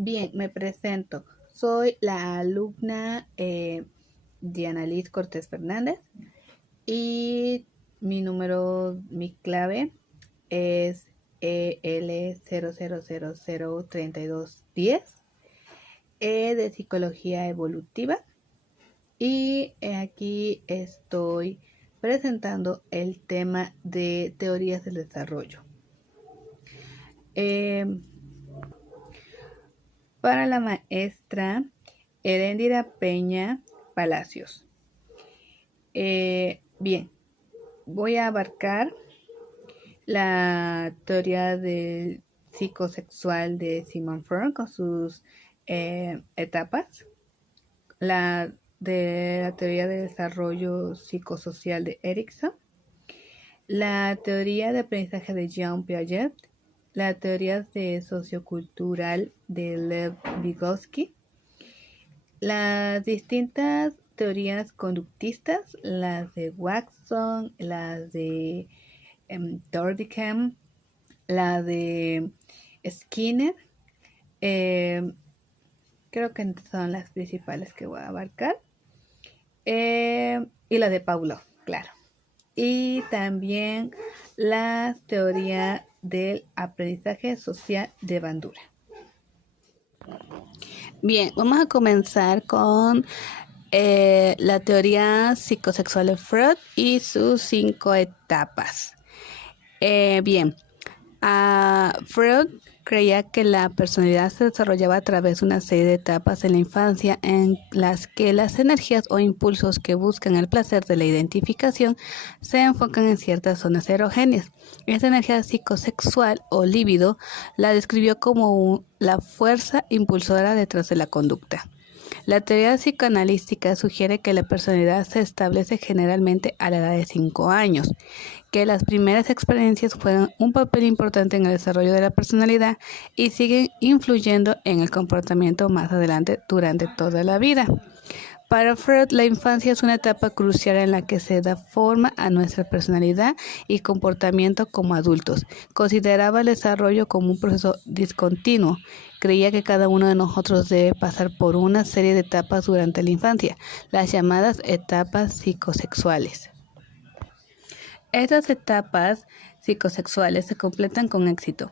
Bien, me presento. Soy la alumna Diana Liz Cortés Fernández y mi clave es EL00003210, E de Psicología Evolutiva, y aquí estoy presentando el tema de teorías del desarrollo. Para la maestra Heréndira Peña Palacios. Bien, voy a abarcar la teoría del psicosexual de Sigmund Freud con sus etapas, la teoría de desarrollo psicosocial de Erikson, la teoría de aprendizaje de Jean Piaget, la teoría de sociocultural de Lev Vygotsky, las distintas teorías conductistas, las de Watson, las de Durkheim, la de Skinner, creo que son las principales que voy a abarcar, y la de Pavlov, claro, y también la teoría del aprendizaje social de Bandura. Bien, vamos a comenzar con la teoría psicosexual de Freud y sus 5 etapas. Bien, Freud creía que la personalidad se desarrollaba a través de una serie de etapas en la infancia en las que las energías o impulsos que buscan el placer de la identificación se enfocan en ciertas zonas erogéneas. Esta energía psicosexual o líbido la describió como la fuerza impulsora detrás de la conducta. La teoría psicoanalítica sugiere que la personalidad se establece generalmente a la edad de 5 años, que las primeras experiencias juegan un papel importante en el desarrollo de la personalidad y siguen influyendo en el comportamiento más adelante durante toda la vida. Para Freud, la infancia es una etapa crucial en la que se da forma a nuestra personalidad y comportamiento como adultos. Consideraba el desarrollo como un proceso discontinuo. Creía que cada uno de nosotros debe pasar por una serie de etapas durante la infancia, las llamadas etapas psicosexuales. Estas etapas psicosexuales se completan con éxito.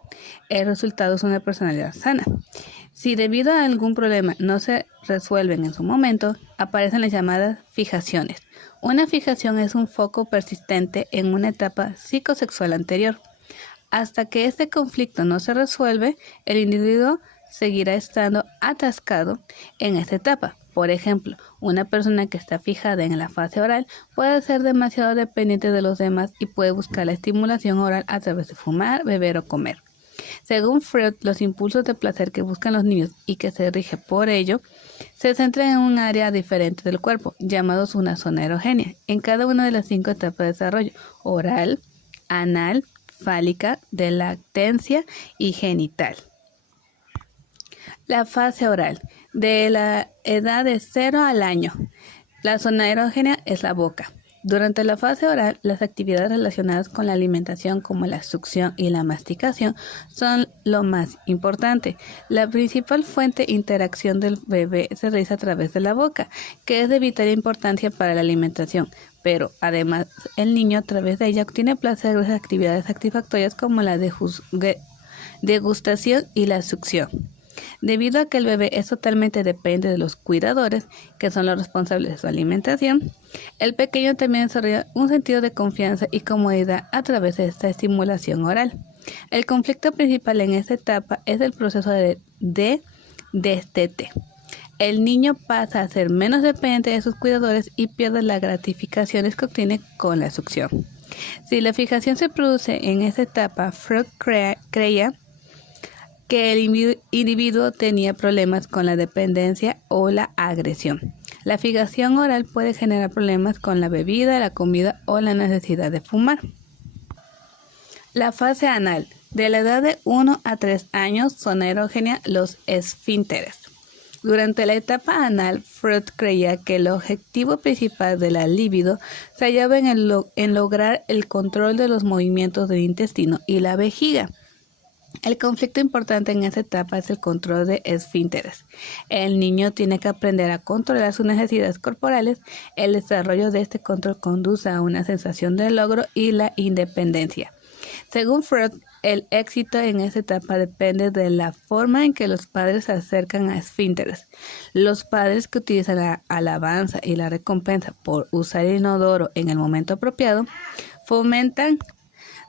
El resultado es una personalidad sana. Si debido a algún problema no se resuelven en su momento, aparecen las llamadas fijaciones. Una fijación es un foco persistente en una etapa psicosexual anterior. Hasta que este conflicto no se resuelve, el individuo seguirá estando atascado en esta etapa. Por ejemplo, una persona que está fijada en la fase oral puede ser demasiado dependiente de los demás y puede buscar la estimulación oral a través de fumar, beber o comer. Según Freud, los impulsos de placer que buscan los niños y que se rige por ello, se centran en un área diferente del cuerpo, llamados una zona erogénea, en cada una de las 5 etapas de desarrollo: oral, anal, fálica, de lactancia y genital. La fase oral, de la edad de 0 al año. La zona erógena es la boca. Durante la fase oral, las actividades relacionadas con la alimentación como la succión y la masticación son lo más importante. La principal fuente de interacción del bebé se realiza a través de la boca, que es de vital importancia para la alimentación, pero además el niño a través de ella obtiene placer gracias a actividades satisfactorias como la degustación y la succión. Debido a que el bebé es totalmente depende de los cuidadores, que son los responsables de su alimentación, el pequeño también desarrolla un sentido de confianza y comodidad a través de esta estimulación oral. El conflicto principal en esta etapa es el proceso de destete. El niño pasa a ser menos dependiente de sus cuidadores y pierde las gratificaciones que obtiene con la succión. Si la fijación se produce en esta etapa, Freud creía que el individuo tenía problemas con la dependencia o la agresión. La fijación oral puede generar problemas con la bebida, la comida o la necesidad de fumar. La fase anal, de la edad de 1 a 3 años, zona erógena, los esfínteres. Durante la etapa anal, Freud creía que el objetivo principal de la libido se hallaba en lograr el control de los movimientos del intestino y la vejiga. El conflicto importante en esta etapa es el control de esfínteres. El niño tiene que aprender a controlar sus necesidades corporales. El desarrollo de este control conduce a una sensación de logro y la independencia. Según Freud, el éxito en esta etapa depende de la forma en que los padres se acercan a esfínteres. Los padres que utilizan la alabanza y la recompensa por usar el inodoro en el momento apropiado fomentan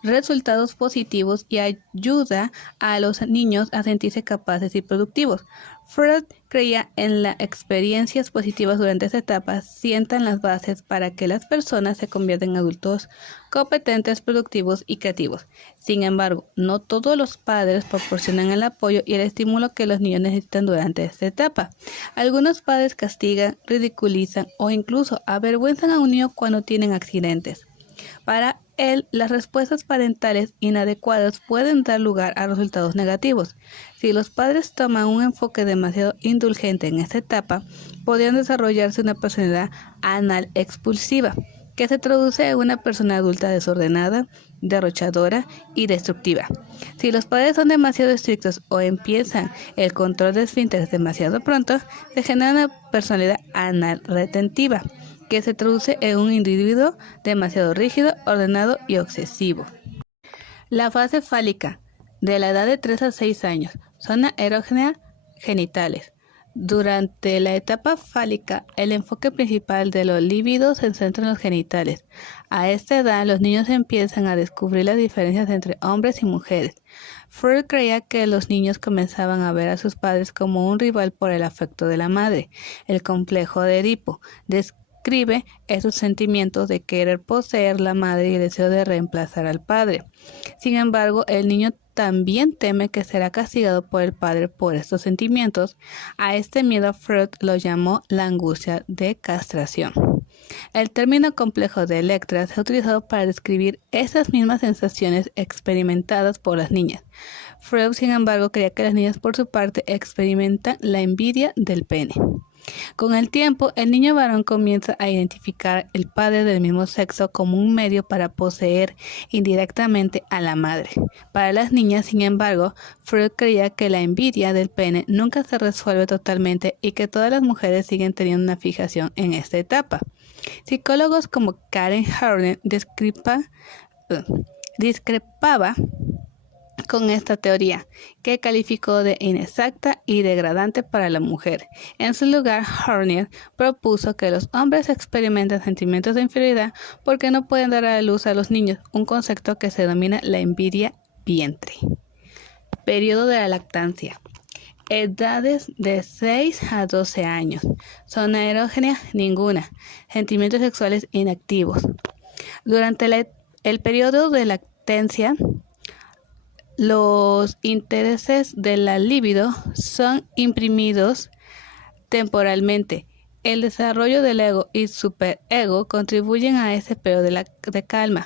resultados positivos y ayuda a los niños a sentirse capaces y productivos. Freud creía en las experiencias positivas durante esta etapa sientan las bases para que las personas se conviertan en adultos competentes, productivos y creativos. Sin embargo, no todos los padres proporcionan el apoyo y el estímulo que los niños necesitan durante esta etapa. Algunos padres castigan, ridiculizan o incluso avergüenzan a un niño cuando tienen accidentes. Para él, las respuestas parentales inadecuadas pueden dar lugar a resultados negativos. Si los padres toman un enfoque demasiado indulgente en esta etapa, podrían desarrollarse una personalidad anal expulsiva, que se traduce en una persona adulta desordenada, derrochadora y destructiva. Si los padres son demasiado estrictos o empiezan el control de esfínteres demasiado pronto, se genera una personalidad anal retentiva, que se traduce en un individuo demasiado rígido, ordenado y obsesivo. La fase fálica, de la edad de 3 a 6 años, zona erógena genitales. Durante la etapa fálica, el enfoque principal de los líbidos se centra en los genitales. A esta edad, los niños empiezan a descubrir las diferencias entre hombres y mujeres. Freud creía que los niños comenzaban a ver a sus padres como un rival por el afecto de la madre. El complejo de Edipo describe esos sentimientos de querer poseer la madre y el deseo de reemplazar al padre. Sin embargo, el niño también teme que será castigado por el padre por estos sentimientos. A este miedo Freud lo llamó la angustia de castración. El término complejo de Electra se ha utilizado para describir esas mismas sensaciones experimentadas por las niñas. Freud, sin embargo, creía que las niñas por su parte experimentan la envidia del pene. Con el tiempo, el niño varón comienza a identificar el padre del mismo sexo como un medio para poseer indirectamente a la madre. Para las niñas, sin embargo, Freud creía que la envidia del pene nunca se resuelve totalmente y que todas las mujeres siguen teniendo una fijación en esta etapa. Psicólogos como Karen Horney discrepaba con esta teoría, que calificó de inexacta y degradante para la mujer. En su lugar, Horner propuso que los hombres experimenten sentimientos de inferioridad porque no pueden dar a luz a los niños, un concepto que se denomina la envidia vientre. Periodo de la lactancia. Edades de 6 a 12 años. Zona erógena ninguna. Sentimientos sexuales inactivos. Durante el periodo de lactancia, los intereses de la libido son imprimidos temporalmente. El desarrollo del ego y superego contribuyen a ese periodo de calma.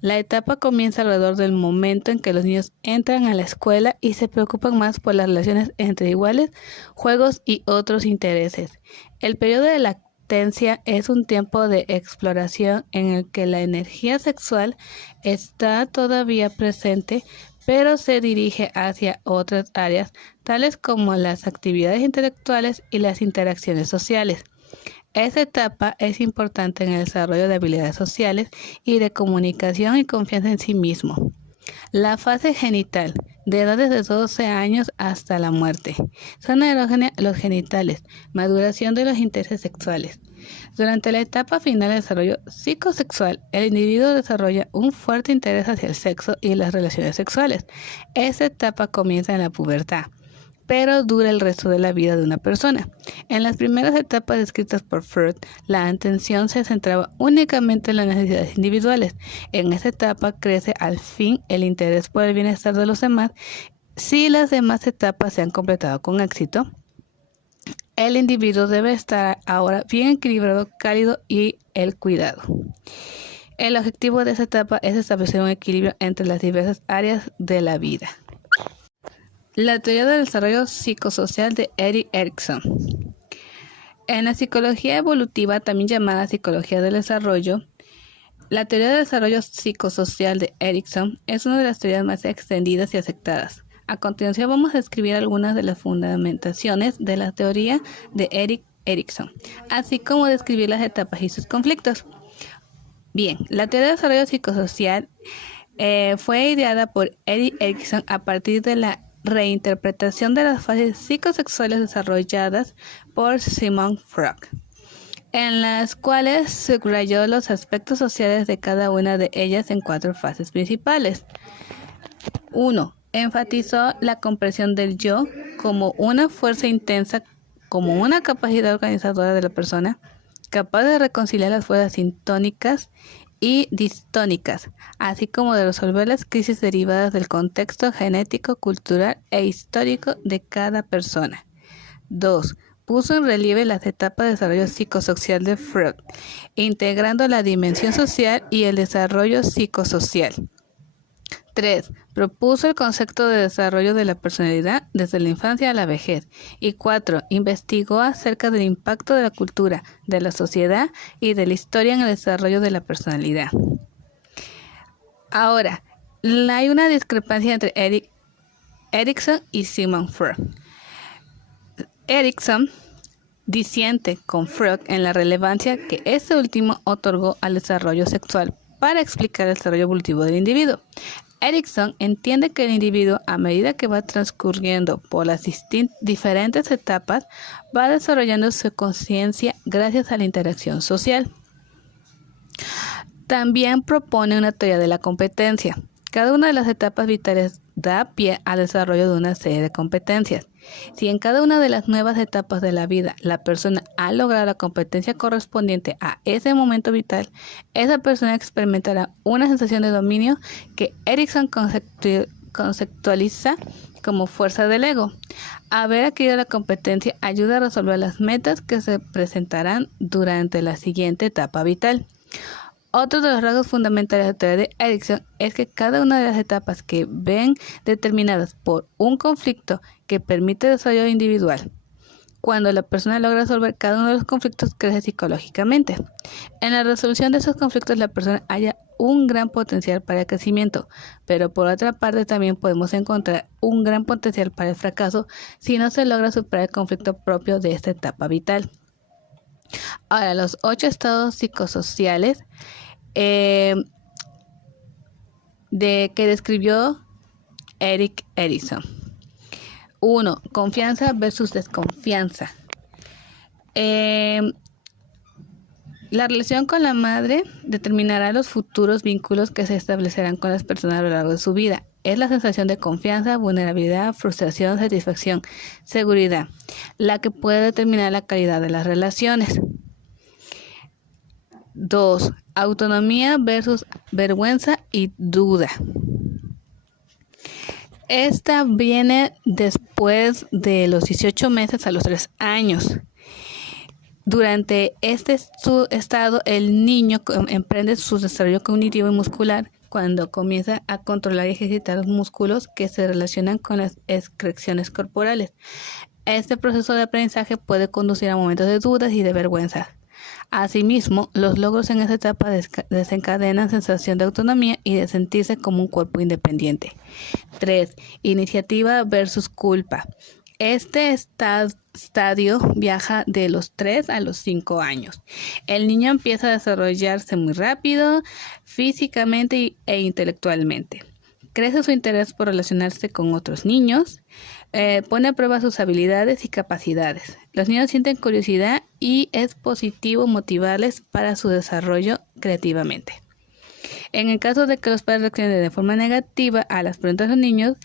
La etapa comienza alrededor del momento en que los niños entran a la escuela y se preocupan más por las relaciones entre iguales, juegos y otros intereses. El periodo de lactancia es un tiempo de exploración en el que la energía sexual está todavía presente, pero se dirige hacia otras áreas, tales como las actividades intelectuales y las interacciones sociales. Esta etapa es importante en el desarrollo de habilidades sociales y de comunicación y confianza en sí mismo. La fase genital, de edades de 12 años hasta la muerte. Zona erógena, los genitales, maduración de los intereses sexuales. Durante la etapa final del desarrollo psicosexual, el individuo desarrolla un fuerte interés hacia el sexo y las relaciones sexuales. Esta etapa comienza en la pubertad, pero dura el resto de la vida de una persona. En las primeras etapas descritas por Freud, la atención se centraba únicamente en las necesidades individuales. En esta etapa crece al fin el interés por el bienestar de los demás. Si las demás etapas se han completado con éxito, el individuo debe estar ahora bien equilibrado, cálido y el cuidado. El objetivo de esta etapa es establecer un equilibrio entre las diversas áreas de la vida. La teoría del desarrollo psicosocial de Erik Erikson. En la psicología evolutiva, también llamada psicología del desarrollo, La teoría de desarrollo psicosocial de Erikson es una de las teorías más extendidas y aceptadas. A continuación vamos a describir algunas de las fundamentaciones de la teoría de Erik Erikson, así como describir las etapas y sus conflictos. Bien, la teoría de desarrollo psicosocial fue ideada por Erik Erikson a partir de la reinterpretación de las fases psicosexuales desarrolladas por Sigmund Freud, en las cuales subrayó los aspectos sociales de cada una de ellas en 4 fases principales. 1. Enfatizó la comprensión del yo como una fuerza intensa, como una capacidad organizadora de la persona, capaz de reconciliar las fuerzas sintónicas y distónicas, así como de resolver las crisis derivadas del contexto genético, cultural e histórico de cada persona. 2. Puso en relieve las etapas de desarrollo psicosocial de Freud, integrando la dimensión social y el desarrollo psicosocial. 3. Propuso el concepto de desarrollo de la personalidad desde la infancia a la vejez. Y 4. Investigó acerca del impacto de la cultura, de la sociedad y de la historia en el desarrollo de la personalidad. Ahora, hay una discrepancia entre Erikson y Sigmund Freud. Erikson disiente con Freud en la relevancia que este último otorgó al desarrollo sexual para explicar el desarrollo evolutivo del individuo. Erikson entiende que el individuo, a medida que va transcurriendo por las diferentes etapas, va desarrollando su conciencia gracias a la interacción social. También propone una teoría de la competencia. Cada una de las etapas vitales da pie al desarrollo de una serie de competencias. Si en cada una de las nuevas etapas de la vida la persona ha logrado la competencia correspondiente a ese momento vital, esa persona experimentará una sensación de dominio que Erikson conceptualiza como fuerza del ego. Haber adquirido la competencia ayuda a resolver las metas que se presentarán durante la siguiente etapa vital. Otro de los rasgos fundamentales de la teoría de Erikson es que cada una de las etapas que ven determinadas por un conflicto que permite el desarrollo individual. Cuando la persona logra resolver cada uno de los conflictos, crece psicológicamente. En la resolución de esos conflictos, la persona halla un gran potencial para el crecimiento, pero por otra parte también podemos encontrar un gran potencial para el fracaso si no se logra superar el conflicto propio de esta etapa vital. Ahora, los 8 estados psicosociales que describió Erik Erikson. 1. Confianza versus desconfianza. La relación con la madre determinará los futuros vínculos que se establecerán con las personas a lo largo de su vida. Es la sensación de confianza, vulnerabilidad, frustración, satisfacción, seguridad, la que puede determinar la calidad de las relaciones. 2. Autonomía versus vergüenza y duda. Esta viene después de los 18 meses a los 3 años. Durante este estado, el niño emprende su desarrollo cognitivo y muscular cuando comienza a controlar y ejercitar los músculos que se relacionan con las excreciones corporales. Este proceso de aprendizaje puede conducir a momentos de dudas y de vergüenza. Asimismo, los logros en esta etapa desencadenan sensación de autonomía y de sentirse como un cuerpo independiente. 3. Iniciativa versus culpa. Este estadio viaja de los 3 a los 5 años. El niño empieza a desarrollarse muy rápido, físicamente e intelectualmente. Crece su interés por relacionarse con otros niños, pone a prueba sus habilidades y capacidades. Los niños sienten curiosidad y es positivo motivarles para su desarrollo creativamente. En el caso de que los padres reaccionen de forma negativa a las preguntas de los niños,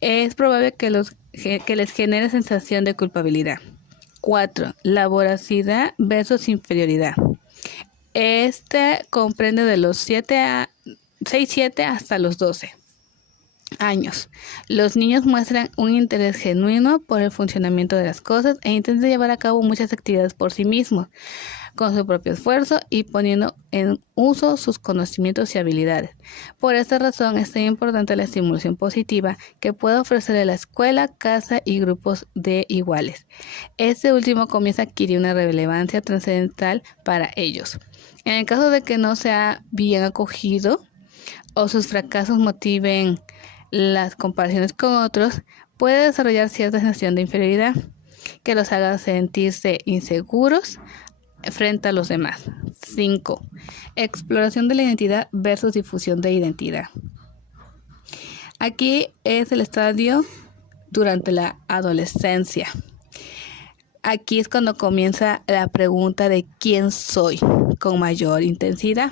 es probable que les genere sensación de culpabilidad. 4. La voracidad versus inferioridad. Este comprende de los 6-7 hasta los 12 años. Los niños muestran un interés genuino por el funcionamiento de las cosas e intentan llevar a cabo muchas actividades por sí mismos, con su propio esfuerzo y poniendo en uso sus conocimientos y habilidades. Por esta razón es tan importante la estimulación positiva que puede ofrecer la escuela, casa y grupos de iguales. Este último comienza a adquirir una relevancia trascendental para ellos. En el caso de que no sea bien acogido o sus fracasos motiven las comparaciones con otros, puede desarrollar cierta sensación de inferioridad que los haga sentirse inseguros frente a los demás. 5. Exploración de la identidad versus difusión de identidad. Aquí es el estadio durante la adolescencia. Aquí es cuando comienza la pregunta de quién soy con mayor intensidad.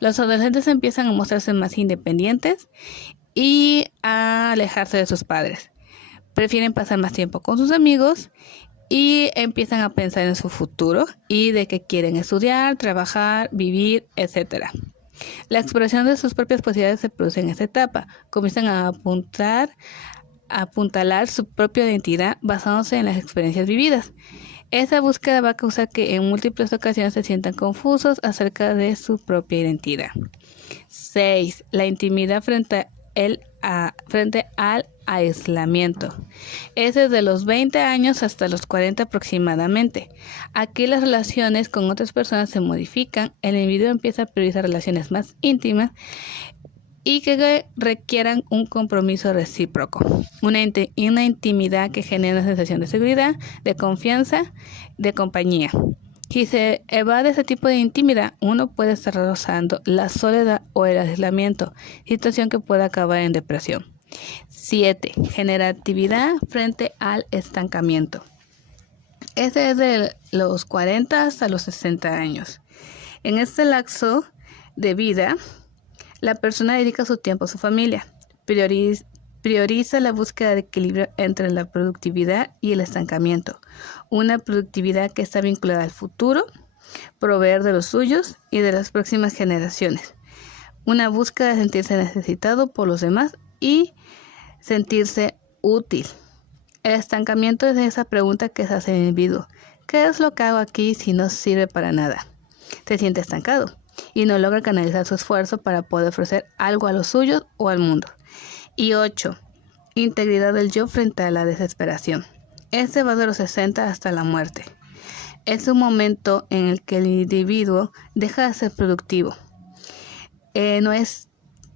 Los adolescentes empiezan a mostrarse más independientes y a alejarse de sus padres. Prefieren pasar más tiempo con sus amigos y empiezan a pensar en su futuro y de qué quieren estudiar, trabajar, vivir, etc. La exploración de sus propias posibilidades se produce en esta etapa. Comienzan a apuntalar su propia identidad basándose en las experiencias vividas. Esa búsqueda va a causar que en múltiples ocasiones se sientan confusos acerca de su propia identidad. 6. La intimidad frente al aislamiento. Es desde los 20 años hasta los 40 aproximadamente. Aquí las relaciones con otras personas se modifican, el individuo empieza a priorizar relaciones más íntimas y que requieran un compromiso recíproco, una intimidad que genera una sensación de seguridad, de confianza, de compañía. Si se evade ese tipo de intimidad, uno puede estar rozando la soledad o el aislamiento, situación que puede acabar en depresión. 7. Generatividad frente al estancamiento. Este es de los 40 hasta los 60 años. En este lapso de vida, la persona dedica su tiempo a su familia, prioriza la búsqueda de equilibrio entre la productividad y el estancamiento. Una productividad que está vinculada al futuro, proveer de los suyos y de las próximas generaciones. Una búsqueda de sentirse necesitado por los demás y sentirse útil. El estancamiento es esa pregunta que se hace el individuo. ¿Qué es lo que hago aquí si no sirve para nada? Se siente estancado y no logra canalizar su esfuerzo para poder ofrecer algo a los suyos o al mundo. Y 8. Integridad del yo frente a la desesperación. Este va de los 60 hasta la muerte. Es un momento en el que el individuo deja de ser productivo. No es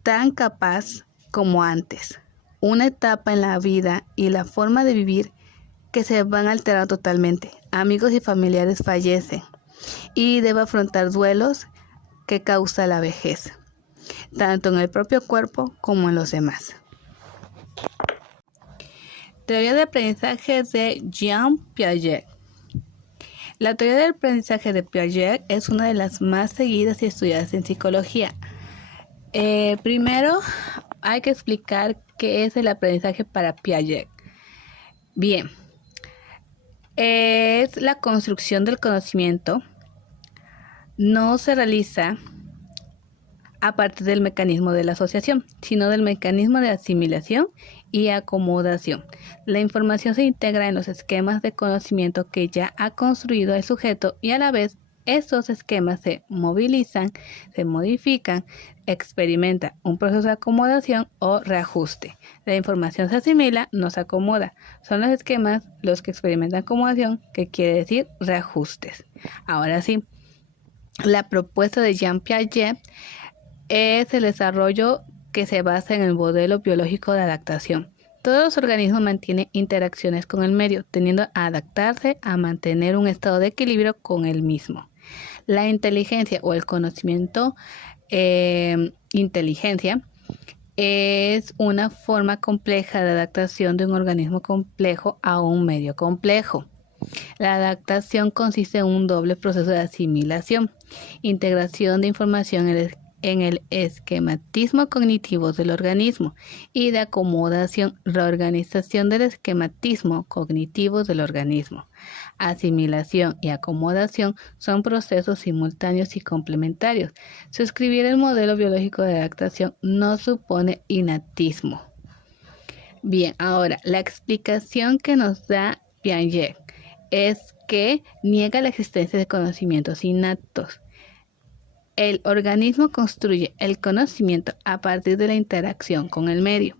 tan capaz como antes. Una etapa en la vida y la forma de vivir que se van a alterar totalmente. Amigos y familiares fallecen y debe afrontar duelos que causa la vejez, tanto en el propio cuerpo como en los demás. Teoría de aprendizaje de Jean Piaget. La teoría del aprendizaje de Piaget es una de las más seguidas y estudiadas en psicología. Primero, hay que explicar qué es el aprendizaje para Piaget. Bien, es la construcción del conocimiento. No se realiza a partir del mecanismo de la asociación, sino del mecanismo de asimilación y acomodación. La información se integra en los esquemas de conocimiento que ya ha construido el sujeto y a la vez estos esquemas se movilizan, se modifican, experimenta un proceso de acomodación o reajuste. La información se asimila, no se acomoda. Son los esquemas los que experimentan acomodación, que quiere decir reajustes. Ahora sí, la propuesta de Jean Piaget es el desarrollo que se basa en el modelo biológico de adaptación. Todos los organismos mantienen interacciones con el medio, tendiendo a adaptarse a mantener un estado de equilibrio con el mismo. La inteligencia o el conocimiento, inteligencia, es una forma compleja de adaptación de un organismo complejo a un medio complejo. La adaptación consiste en un doble proceso de asimilación, integración de información en el esquematismo cognitivo del organismo y de acomodación, reorganización del esquematismo cognitivo del organismo. Asimilación y acomodación son procesos simultáneos y complementarios. Suscribir el modelo biológico de adaptación no supone innatismo. Bien, ahora, la explicación que nos da Piaget es que niega la existencia de conocimientos innatos. El organismo construye el conocimiento a partir de la interacción con el medio.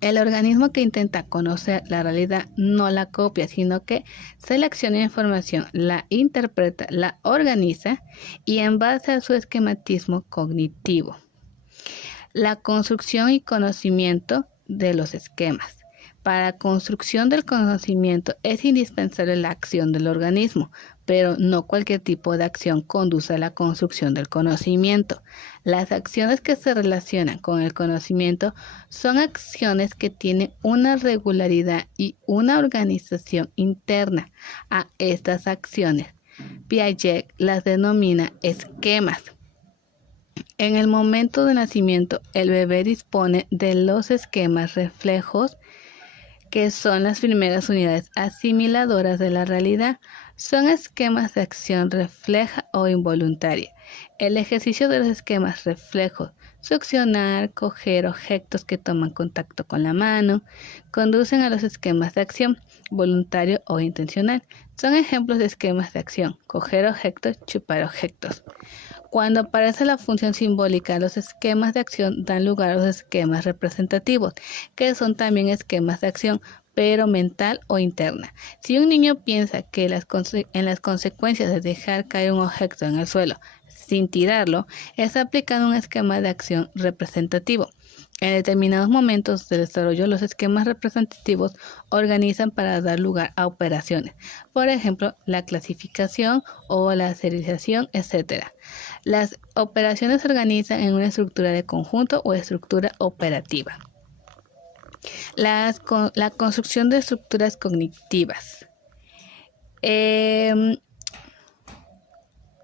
El organismo que intenta conocer la realidad no la copia, sino que selecciona información, la interpreta, la organiza y en base a su esquematismo cognitivo. La construcción y conocimiento de los esquemas. Para la construcción del conocimiento es indispensable la acción del organismo, pero no cualquier tipo de acción conduce a la construcción del conocimiento. Las acciones que se relacionan con el conocimiento son acciones que tienen una regularidad y una organización interna. A estas acciones, Piaget las denomina esquemas. En el momento de nacimiento, el bebé dispone de los esquemas reflejos, que son las primeras unidades asimiladoras de la realidad. Son esquemas de acción refleja o involuntaria. El ejercicio de los esquemas reflejos, succionar, coger objetos que toman contacto con la mano, conducen a los esquemas de acción, voluntario o intencional. Son ejemplos de esquemas de acción: coger objetos, chupar objetos. Cuando aparece la función simbólica, los esquemas de acción dan lugar a los esquemas representativos, que son también esquemas de acción, pero mental o interna. Si un niño piensa que en las consecuencias de dejar caer un objeto en el suelo sin tirarlo, está aplicando un esquema de acción representativo. En determinados momentos del desarrollo, los esquemas representativos organizan para dar lugar a operaciones, por ejemplo, la clasificación o la serialización, etc. Las operaciones se organizan en una estructura de conjunto o estructura operativa. La construcción de estructuras cognitivas.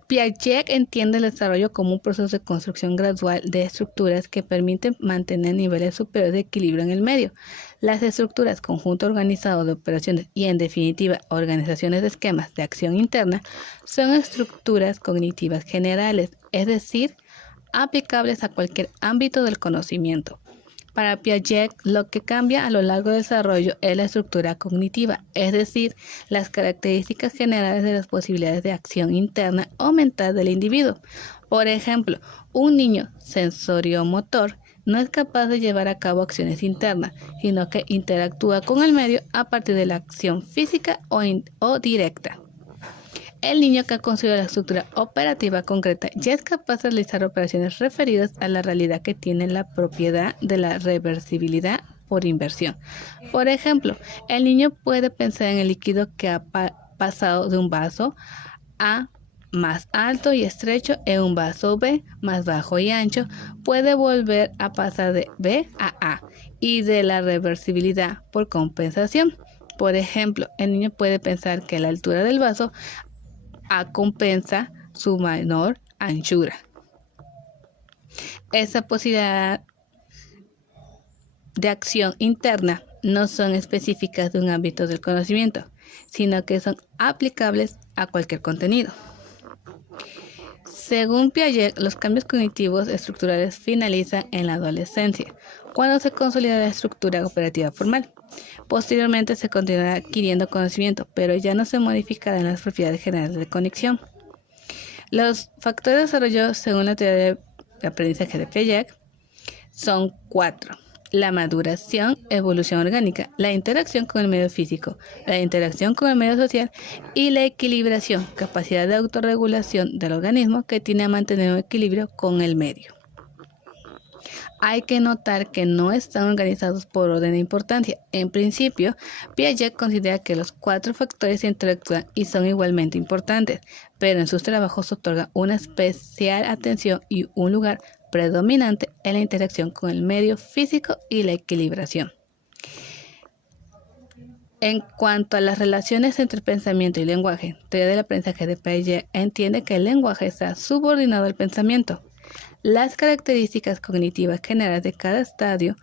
Piaget entiende el desarrollo como un proceso de construcción gradual de estructuras que permiten mantener niveles superiores de equilibrio en el medio. Las estructuras, conjunto organizado de operaciones y, en definitiva, organizaciones de esquemas de acción interna, son estructuras cognitivas generales, es decir, aplicables a cualquier ámbito del conocimiento. Para Piaget, lo que cambia a lo largo del desarrollo es la estructura cognitiva, es decir, las características generales de las posibilidades de acción interna o mental del individuo. Por ejemplo, un niño sensoriomotor no es capaz de llevar a cabo acciones internas, sino que interactúa con el medio a partir de la acción física o directa. El niño que ha construido la estructura operativa concreta ya es capaz de realizar operaciones referidas a la realidad que tiene la propiedad de la reversibilidad por inversión. Por ejemplo, el niño puede pensar en el líquido que ha pasado de un vaso A más alto y estrecho en un vaso B más bajo y ancho. Puede volver a pasar de B a A y de la reversibilidad por compensación. Por ejemplo, el niño puede pensar que la altura del vaso A compensa su menor anchura. Esa posibilidad de acción interna no son específicas de un ámbito del conocimiento, sino que son aplicables a cualquier contenido. Según Piaget, los cambios cognitivos estructurales finalizan en la adolescencia, cuando se consolida la estructura operativa formal. Posteriormente se continuará adquiriendo conocimiento, pero ya no se modificarán las propiedades generales de conexión. Los factores de desarrollo, según la teoría de aprendizaje de Piaget, son 4. La maduración, evolución orgánica, la interacción con el medio físico, la interacción con el medio social y la equilibración, capacidad de autorregulación del organismo que tiene a mantener un equilibrio con el medio. Hay que notar que no están organizados por orden de importancia. En principio, Piaget considera que los 4 factores interactúan y son igualmente importantes, pero en sus trabajos otorga una especial atención y un lugar predominante en la interacción con el medio físico y la equilibración. En cuanto a las relaciones entre pensamiento y lenguaje, teoría del aprendizaje de Piaget entiende que el lenguaje está subordinado al pensamiento. Las características cognitivas generales de cada estadio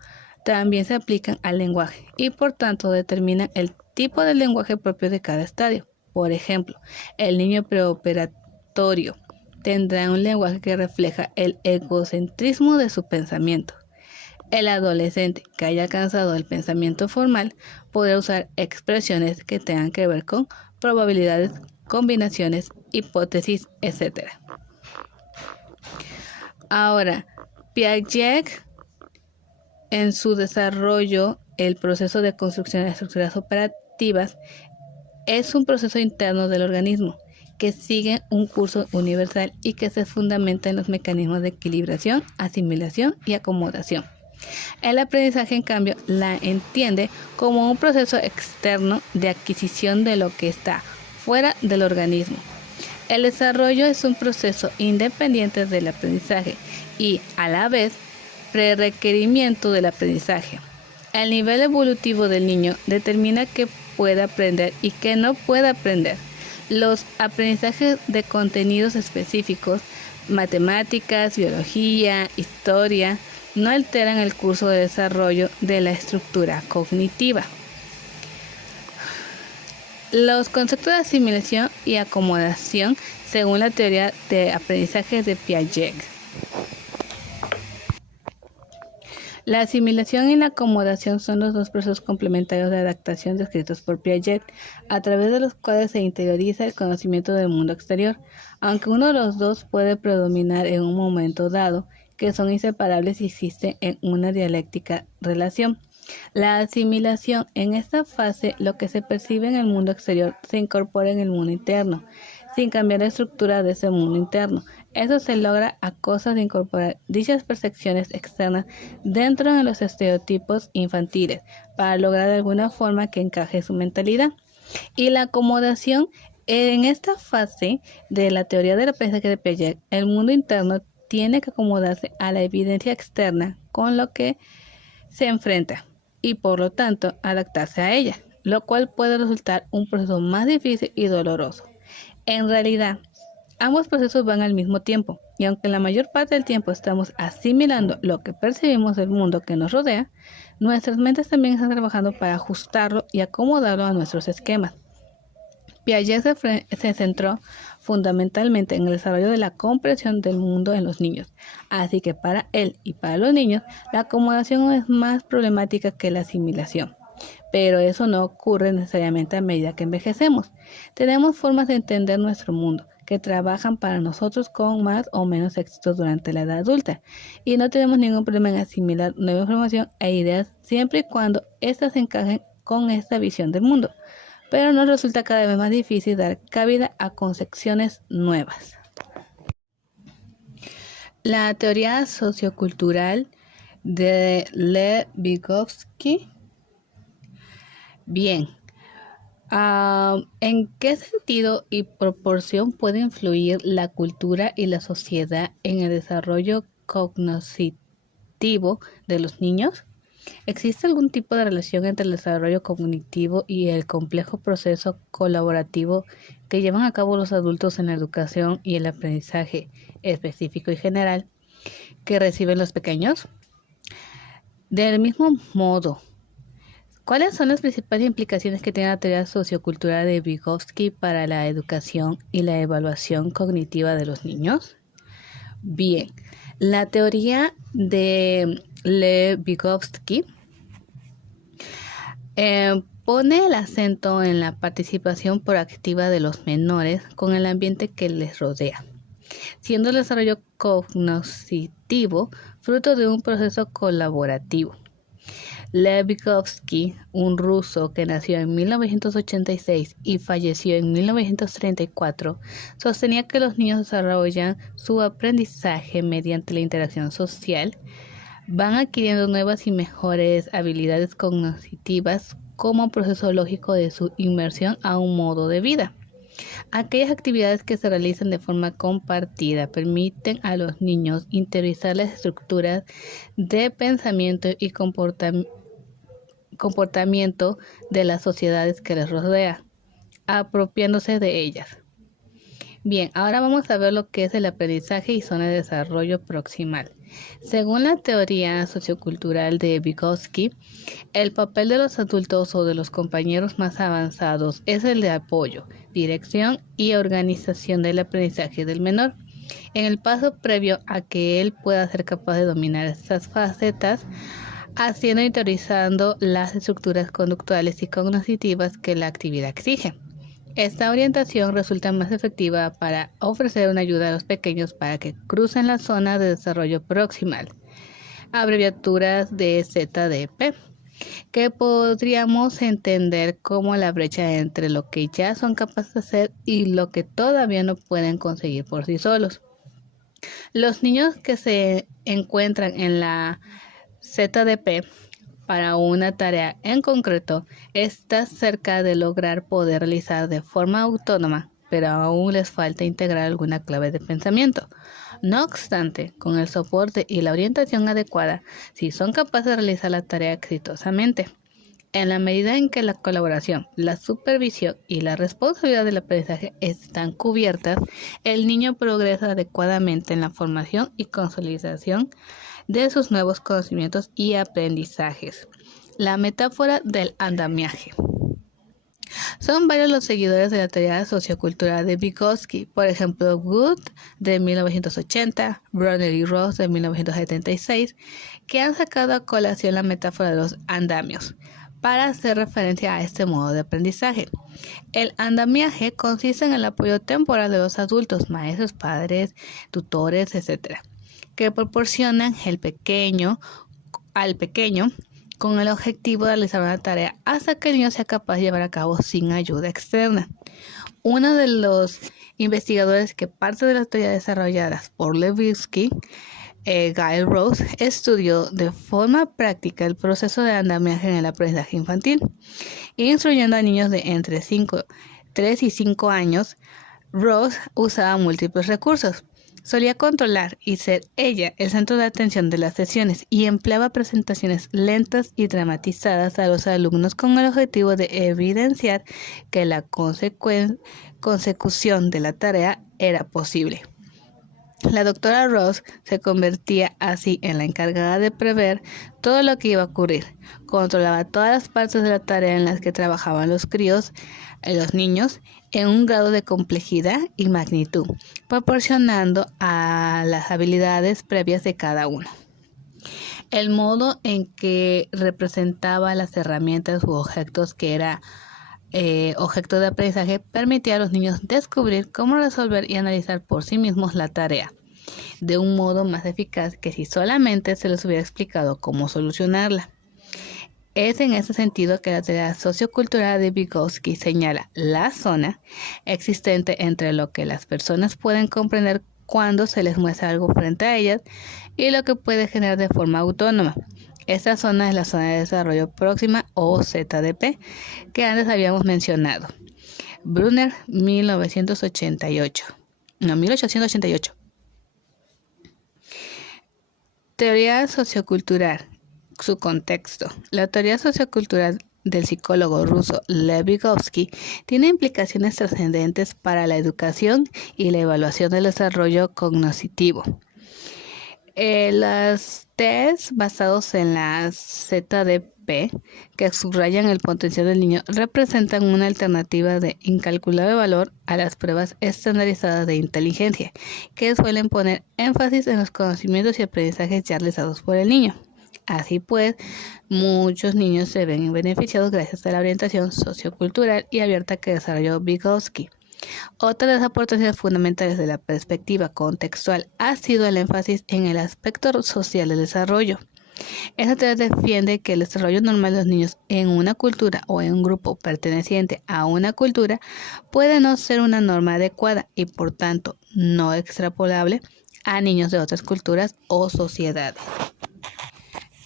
también se aplican al lenguaje y por tanto determinan el tipo de lenguaje propio de cada estadio. Por ejemplo, el niño preoperatorio tendrá un lenguaje que refleja el egocentrismo de su pensamiento. El adolescente que haya alcanzado el pensamiento formal podrá usar expresiones que tengan que ver con probabilidades, combinaciones, hipótesis, etc. Ahora, Piaget en su desarrollo, el proceso de construcción de estructuras operativas es un proceso interno del organismo que sigue un curso universal y que se fundamenta en los mecanismos de equilibración, asimilación y acomodación. El aprendizaje, en cambio, la entiende como un proceso externo de adquisición de lo que está fuera del organismo. El desarrollo es un proceso independiente del aprendizaje y, a la vez, prerequerimiento del aprendizaje. El nivel evolutivo del niño determina qué puede aprender y qué no puede aprender. Los aprendizajes de contenidos específicos, matemáticas, biología, historia, no alteran el curso de desarrollo de la estructura cognitiva. Los conceptos de asimilación y acomodación según la teoría de aprendizaje de Piaget. La asimilación y la acomodación son los dos procesos complementarios de adaptación descritos por Piaget, a través de los cuales se interioriza el conocimiento del mundo exterior, aunque uno de los dos puede predominar en un momento dado, que son inseparables y existen en una dialéctica relación. La asimilación, en esta fase, lo que se percibe en el mundo exterior se incorpora en el mundo interno, sin cambiar la estructura de ese mundo interno. Eso se logra a costa de incorporar dichas percepciones externas dentro de los estereotipos infantiles, para lograr de alguna forma que encaje su mentalidad. Y la acomodación, en esta fase de la teoría del aprendizaje de Piaget, el mundo interno tiene que acomodarse a la evidencia externa con lo que se enfrenta y por lo tanto adaptarse a ella, lo cual puede resultar un proceso más difícil y doloroso. En realidad, ambos procesos van al mismo tiempo, y aunque la mayor parte del tiempo estamos asimilando lo que percibimos del mundo que nos rodea, nuestras mentes también están trabajando para ajustarlo y acomodarlo a nuestros esquemas. Piaget se centró fundamentalmente en el desarrollo de la comprensión del mundo en los niños, así que para él y para los niños la acomodación es más problemática que la asimilación. Pero eso no ocurre necesariamente a medida que envejecemos. Tenemos formas de entender nuestro mundo que trabajan para nosotros con más o menos éxito durante la edad adulta, y no tenemos ningún problema en asimilar nueva información e ideas siempre y cuando éstas encajen con esta visión del mundo. Pero nos resulta cada vez más difícil dar cabida a concepciones nuevas. La teoría sociocultural de Lev Vygotsky. Bien, ¿en qué sentido y proporción puede influir la cultura y la sociedad en el desarrollo cognitivo de los niños? ¿Existe algún tipo de relación entre el desarrollo cognitivo y el complejo proceso colaborativo que llevan a cabo los adultos en la educación y el aprendizaje específico y general que reciben los pequeños? Del mismo modo, ¿cuáles son las principales implicaciones que tiene la teoría sociocultural de Vygotsky para la educación y la evaluación cognitiva de los niños? Bien, la teoría de Lev Vygotsky pone el acento en la participación proactiva de los menores con el ambiente que les rodea, siendo el desarrollo cognitivo fruto de un proceso colaborativo. Lev Vygotsky, un ruso que nació en 1986 y falleció en 1934, sostenía que los niños desarrollan su aprendizaje mediante la interacción social, van adquiriendo nuevas y mejores habilidades cognitivas como proceso lógico de su inmersión a un modo de vida. Aquellas actividades que se realizan de forma compartida permiten a los niños interiorizar las estructuras de pensamiento y comportamiento de las sociedades que les rodea, apropiándose de ellas. Bien, ahora vamos a ver lo que es el aprendizaje y zona de desarrollo proximal. Según la teoría sociocultural de Vygotsky, el papel de los adultos o de los compañeros más avanzados es el de apoyo, dirección y organización del aprendizaje del menor. En el paso previo a que él pueda ser capaz de dominar estas facetas, haciendo e interiorizando las estructuras conductuales y cognitivas que la actividad exige. Esta orientación resulta más efectiva para ofrecer una ayuda a los pequeños para que crucen la zona de desarrollo proximal. abreviaturas de ZDP, que podríamos entender como la brecha entre lo que ya son capaces de hacer y lo que todavía no pueden conseguir por sí solos. Los niños que se encuentran en la ZDP para una tarea en concreto está cerca de lograr poder realizar de forma autónoma, pero aún les falta integrar alguna clave de pensamiento. No obstante, con el soporte y la orientación adecuada, sí son capaces de realizar la tarea exitosamente. En la medida en que la colaboración, la supervisión y la responsabilidad del aprendizaje están cubiertas, el niño progresa adecuadamente en la formación y consolidación de sus nuevos conocimientos y aprendizajes. La metáfora del andamiaje. Son varios los seguidores de la teoría sociocultural de Vygotsky, por ejemplo, Wood de 1980, Brunner y Ross de 1976, que han sacado a colación la metáfora de los andamios para hacer referencia a este modo de aprendizaje. El andamiaje consiste en el apoyo temporal de los adultos, maestros, padres, tutores, etc., que proporcionan al pequeño con el objetivo de realizar una tarea hasta que el niño sea capaz de llevar a cabo sin ayuda externa. Uno de los investigadores que parte de las teorías desarrolladas por Levitsky, Guy Rose, estudió de forma práctica el proceso de andamiaje en el aprendizaje infantil, instruyendo a niños de entre 3 y 5 años. Rose usaba múltiples recursos. Solía controlar y ser ella el centro de atención de las sesiones y empleaba presentaciones lentas y dramatizadas a los alumnos con el objetivo de evidenciar que la consecución de la tarea era posible. La doctora Ross se convertía así en la encargada de prever todo lo que iba a ocurrir. Controlaba todas las partes de la tarea en las que trabajaban los niños, en un grado de complejidad y magnitud, proporcionando a las habilidades previas de cada uno. El modo en que representaba las herramientas u objetos que era objeto de aprendizaje permitía a los niños descubrir cómo resolver y analizar por sí mismos la tarea, de un modo más eficaz que si solamente se les hubiera explicado cómo solucionarla. Es en ese sentido que la teoría sociocultural de Vygotsky señala la zona existente entre lo que las personas pueden comprender cuando se les muestra algo frente a ellas y lo que puede generar de forma autónoma. Esta zona es la zona de desarrollo próxima o ZDP que antes habíamos mencionado. Brunner, 1888. Teoría sociocultural. Su contexto. La teoría sociocultural del psicólogo ruso Lev Vygotsky tiene implicaciones trascendentes para la educación y la evaluación del desarrollo cognitivo. Los test basados en la ZDP que subrayan el potencial del niño representan una alternativa de incalculable valor a las pruebas estandarizadas de inteligencia, que suelen poner énfasis en los conocimientos y aprendizajes ya realizados por el niño. Así pues, muchos niños se ven beneficiados gracias a la orientación sociocultural y abierta que desarrolló Vygotsky. Otra de las aportaciones fundamentales de la perspectiva contextual ha sido el énfasis en el aspecto social del desarrollo. Esta teoría defiende que el desarrollo normal de los niños en una cultura o en un grupo perteneciente a una cultura puede no ser una norma adecuada y por tanto no extrapolable a niños de otras culturas o sociedades.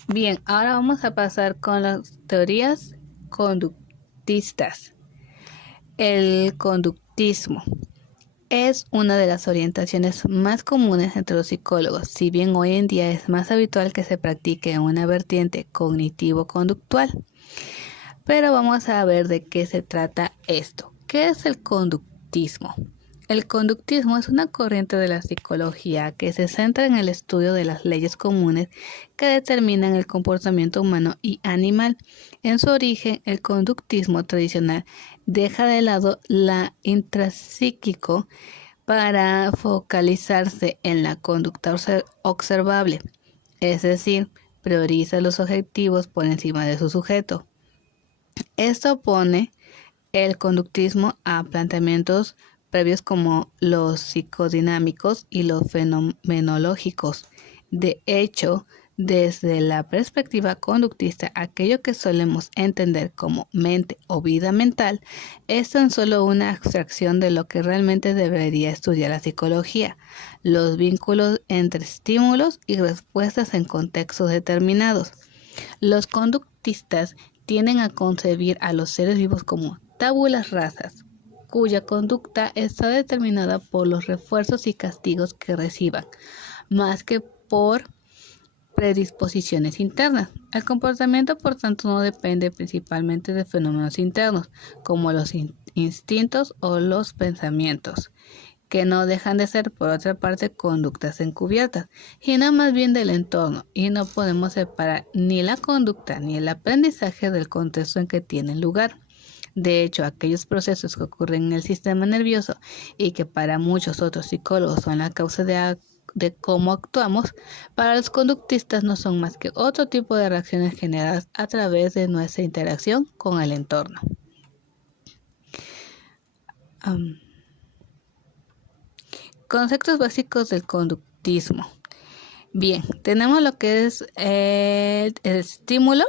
Bien, ahora vamos a pasar con las teorías conductistas. El conductismo es una de las orientaciones más comunes entre los psicólogos, si bien hoy en día es más habitual que se practique una vertiente cognitivo-conductual. Pero vamos a ver de qué se trata esto. ¿Qué es el conductismo? El conductismo es una corriente de la psicología que se centra en el estudio de las leyes comunes que determinan el comportamiento humano y animal. En su origen, el conductismo tradicional deja de lado la intrapsíquico para focalizarse en la conducta observable, es decir, prioriza los objetivos por encima de su sujeto. Esto opone el conductismo a planteamientos previos como los psicodinámicos y los fenomenológicos. De hecho, Desde la perspectiva conductista, aquello que solemos entender como mente o vida mental es tan solo una abstracción de lo que realmente debería estudiar la psicología, los vínculos entre estímulos y respuestas en contextos determinados. Los conductistas tienden a concebir a los seres vivos como tábulas rasas, cuya conducta está determinada por los refuerzos y castigos que reciban, más que por predisposiciones internas. El comportamiento, por tanto, no depende principalmente de fenómenos internos, como los instintos o los pensamientos, que no dejan de ser, por otra parte, conductas encubiertas, sino más bien del entorno, y no podemos separar ni la conducta ni el aprendizaje del contexto en que tienen lugar. De hecho, aquellos procesos que ocurren en el sistema nervioso y que para muchos otros psicólogos son la causa de cómo actuamos, para los conductistas no son más que otro tipo de reacciones generadas a través de nuestra interacción con el entorno. Conceptos básicos del conductismo. Bien, tenemos lo que es el estímulo.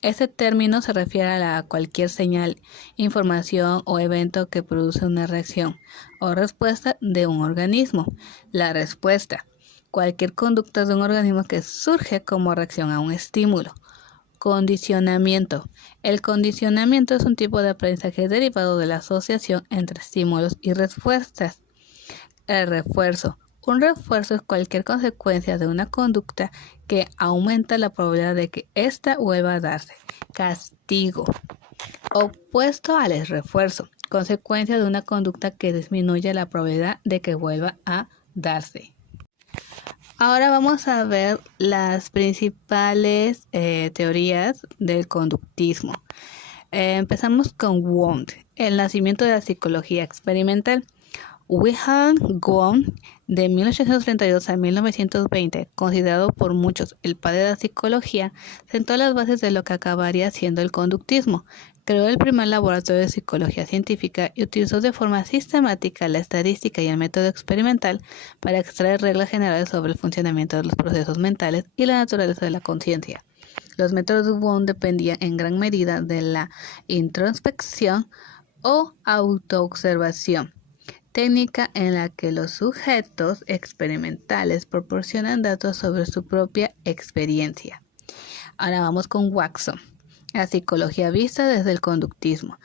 Este término se refiere a cualquier señal, información o evento que produce una reacción o respuesta de un organismo. La respuesta: cualquier conducta de un organismo que surge como reacción a un estímulo. Condicionamiento. El condicionamiento es un tipo de aprendizaje derivado de la asociación entre estímulos y respuestas. El refuerzo. Un refuerzo es cualquier consecuencia de una conducta que aumenta la probabilidad de que ésta vuelva a darse. Castigo. Opuesto al refuerzo. Consecuencia de una conducta que disminuye la probabilidad de que vuelva a darse. Ahora vamos a ver las principales teorías del conductismo. Empezamos con Wundt, el nacimiento de la psicología experimental. Wilhelm Wundt, de 1832 a 1920, considerado por muchos el padre de la psicología, sentó las bases de lo que acabaría siendo el conductismo. Creó el primer laboratorio de psicología científica y utilizó de forma sistemática la estadística y el método experimental para extraer reglas generales sobre el funcionamiento de los procesos mentales y la naturaleza de la conciencia. Los métodos de Wundt dependían en gran medida de la introspección o autoobservación, técnica en la que los sujetos experimentales proporcionan datos sobre su propia experiencia. Ahora vamos con Watson, la psicología vista desde el conductismo.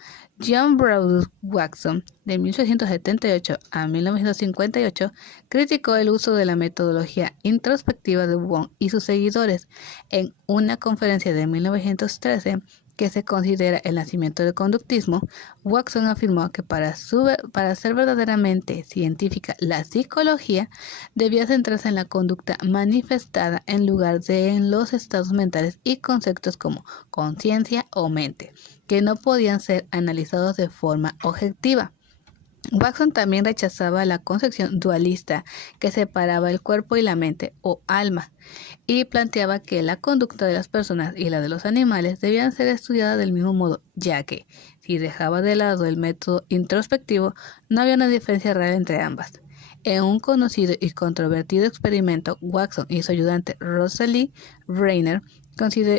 John Brodus Watson, de 1878 a 1958, criticó el uso de la metodología introspectiva de Wundt y sus seguidores. En una conferencia de 1913, que se considera el nacimiento del conductismo, Watson afirmó que para ser verdaderamente científica, la psicología debía centrarse en la conducta manifestada en lugar de en los estados mentales y conceptos como conciencia o mente, que no podían ser analizados de forma objetiva. Watson también rechazaba la concepción dualista que separaba el cuerpo y la mente o alma, y planteaba que la conducta de las personas y la de los animales debían ser estudiadas del mismo modo, ya que, si dejaba de lado el método introspectivo, no había una diferencia real entre ambas. En un conocido y controvertido experimento, Watson y su ayudante Rosalie Breiner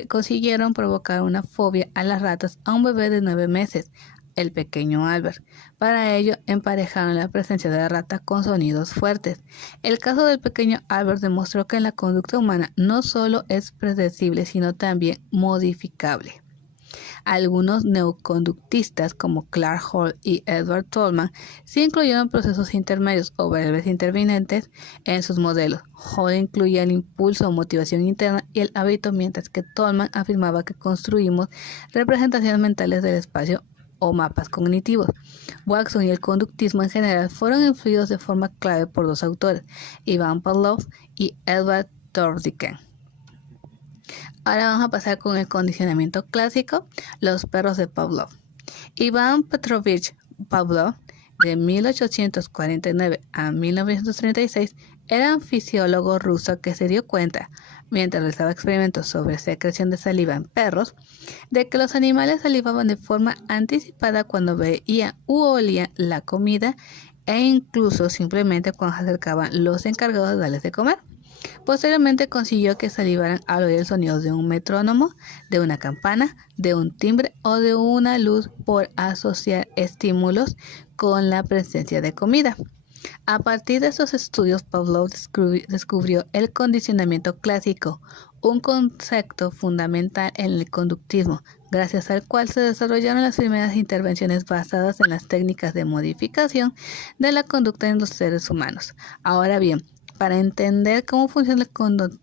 consiguieron provocar una fobia a las ratas a un bebé de 9 meses, el pequeño Albert. Para ello, emparejaron la presencia de la rata con sonidos fuertes. El caso del pequeño Albert demostró que la conducta humana no solo es predecible, sino también modificable. Algunos neoconductistas, como Clark Hall y Edward Tolman, sí incluyeron procesos intermedios o breves intervinientes en sus modelos. Hall incluía el impulso o motivación interna y el hábito, mientras que Tolman afirmaba que construimos representaciones mentales del espacio o mapas cognitivos. Watson y el conductismo en general fueron influidos de forma clave por dos autores, Ivan Pavlov y Edward Torzdeken. Ahora vamos a pasar con el condicionamiento clásico, los perros de Pavlov. Ivan Petrovich Pavlov, de 1849 a 1936, era un fisiólogo ruso que se dio cuenta, mientras realizaba experimentos sobre secreción de saliva en perros, de que los animales salivaban de forma anticipada cuando veían u olían la comida e incluso simplemente cuando se acercaban los encargados de darles de comer. Posteriormente consiguió que salivaran al oír el sonido de un metrónomo, de una campana, de un timbre o de una luz por asociar estímulos con la presencia de comida. A partir de estos estudios, Pavlov descubrió el condicionamiento clásico, un concepto fundamental en el conductismo, gracias al cual se desarrollaron las primeras intervenciones basadas en las técnicas de modificación de la conducta en los seres humanos. Ahora bien, para entender cómo funciona el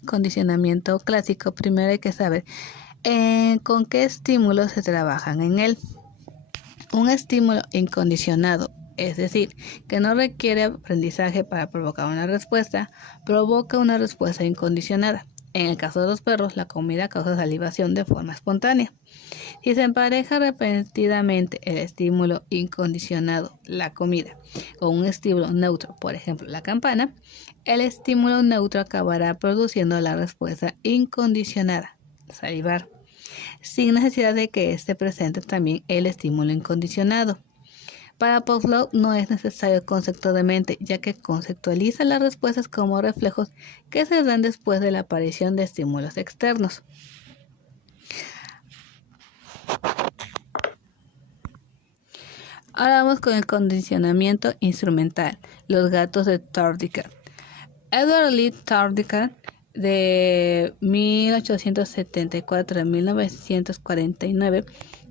condicionamiento clásico, primero hay que saber con qué estímulos se trabajan en él. Un estímulo incondicionado, es decir, que no requiere aprendizaje para provocar una respuesta, provoca una respuesta incondicionada. En el caso de los perros, la comida causa salivación de forma espontánea. Si se empareja repetidamente el estímulo incondicionado, la comida, con un estímulo neutro, por ejemplo, la campana, el estímulo neutro acabará produciendo la respuesta incondicionada, salivar, sin necesidad de que esté presente también el estímulo incondicionado. Para Pavlov no es necesario el concepto de mente, ya que conceptualiza las respuestas como reflejos que se dan después de la aparición de estímulos externos. Ahora vamos con el condicionamiento instrumental, los gatos de Tardicker. Edward Lee Tardicker, de 1874 a 1949,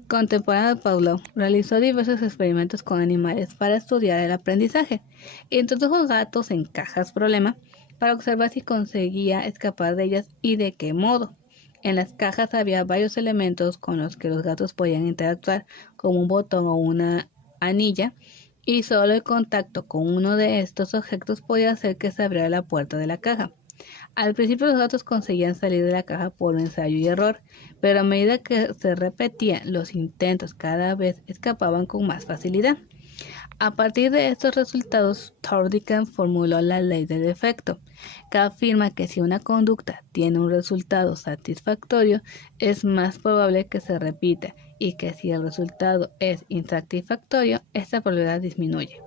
contemporáneo de Pavlov, realizó diversos experimentos con animales para estudiar el aprendizaje. Introdujo gatos en cajas problema para observar si conseguía escapar de ellas y de qué modo. En las cajas había varios elementos con los que los gatos podían interactuar, como un botón o una anilla, y solo el contacto con uno de estos objetos podía hacer que se abriera la puerta de la caja. Al principio los gatos conseguían salir de la caja por ensayo y error, pero a medida que se repetían los intentos cada vez escapaban con más facilidad. A partir de estos resultados, Tardicker formuló la ley del efecto, que afirma que si una conducta tiene un resultado satisfactorio, es más probable que se repita, y que si el resultado es insatisfactorio, esta probabilidad disminuye.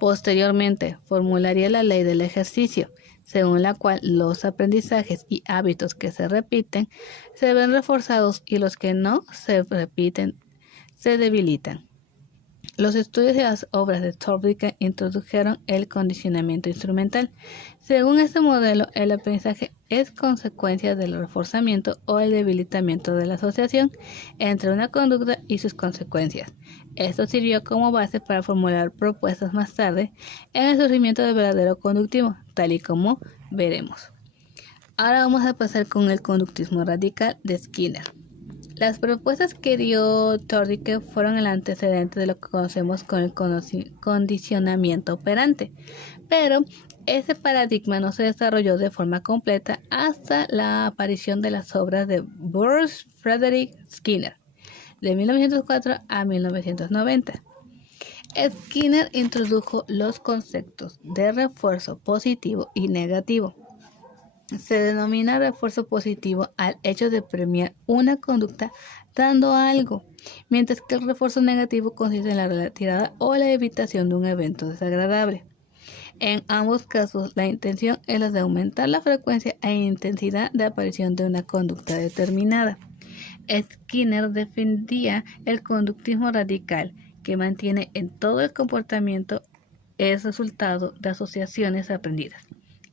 Posteriormente, formularía la ley del ejercicio, según la cual los aprendizajes y hábitos que se repiten se ven reforzados y los que no se repiten se debilitan. Los estudios de las obras de Tardicker introdujeron el condicionamiento instrumental. Según este modelo, el aprendizaje es consecuencia del reforzamiento o el debilitamiento de la asociación entre una conducta y sus consecuencias. Esto sirvió como base para formular propuestas más tarde en el surgimiento del verdadero conductismo, tal y como veremos. Ahora vamos a pasar con el conductismo radical de Skinner. Las propuestas que dio Tardicker fueron el antecedente de lo que conocemos con el condicionamiento operante, pero ese paradigma no se desarrolló de forma completa hasta la aparición de las obras de Bruce Frederick Skinner, de 1904 a 1990. Skinner introdujo los conceptos de refuerzo positivo y negativo. Se denomina refuerzo positivo al hecho de premiar una conducta dando algo, mientras que el refuerzo negativo consiste en la retirada o la evitación de un evento desagradable. En ambos casos, la intención es la de aumentar la frecuencia e intensidad de aparición de una conducta determinada. Skinner defendía el conductismo radical, que mantiene en todo el comportamiento el resultado de asociaciones aprendidas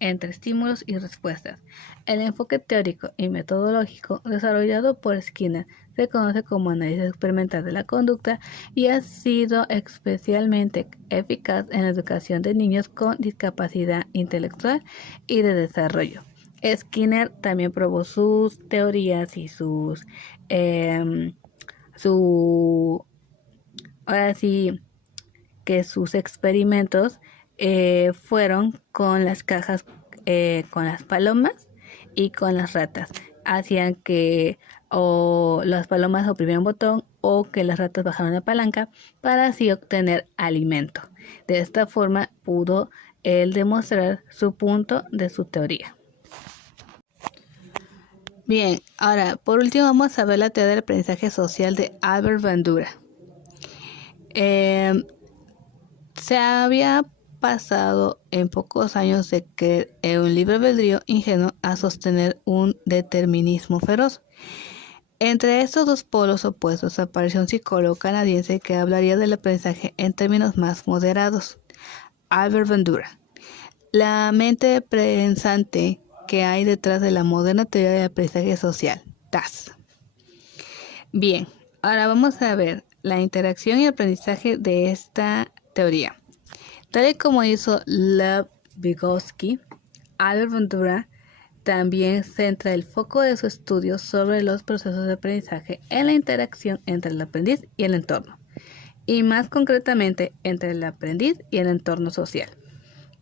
entre estímulos y respuestas. El enfoque teórico y metodológico desarrollado por Skinner se conoce como análisis experimental de la conducta y ha sido especialmente eficaz en la educación de niños con discapacidad intelectual y de desarrollo. Skinner también probó sus teorías y sus experimentos fueron con las cajas, con las palomas y con las ratas. Hacían que o las palomas oprimían un botón o que las ratas bajaran la palanca para así obtener alimento. De esta forma pudo él demostrar su punto de su teoría. Bien, ahora por último vamos a ver la teoría del aprendizaje social de Albert Bandura. Se había pasado en pocos años de creer en un libre albedrío ingenuo a sostener un determinismo feroz. Entre estos dos polos opuestos apareció un psicólogo canadiense que hablaría del aprendizaje en términos más moderados, Albert Bandura. La mente pensante que hay detrás de la moderna teoría del aprendizaje social, TAS. Bien, ahora vamos a ver la interacción y aprendizaje de esta teoría. Tal y como hizo Lev Vygotsky, Albert Bandura también centra el foco de su estudio sobre los procesos de aprendizaje en la interacción entre el aprendiz y el entorno, y más concretamente entre el aprendiz y el entorno social.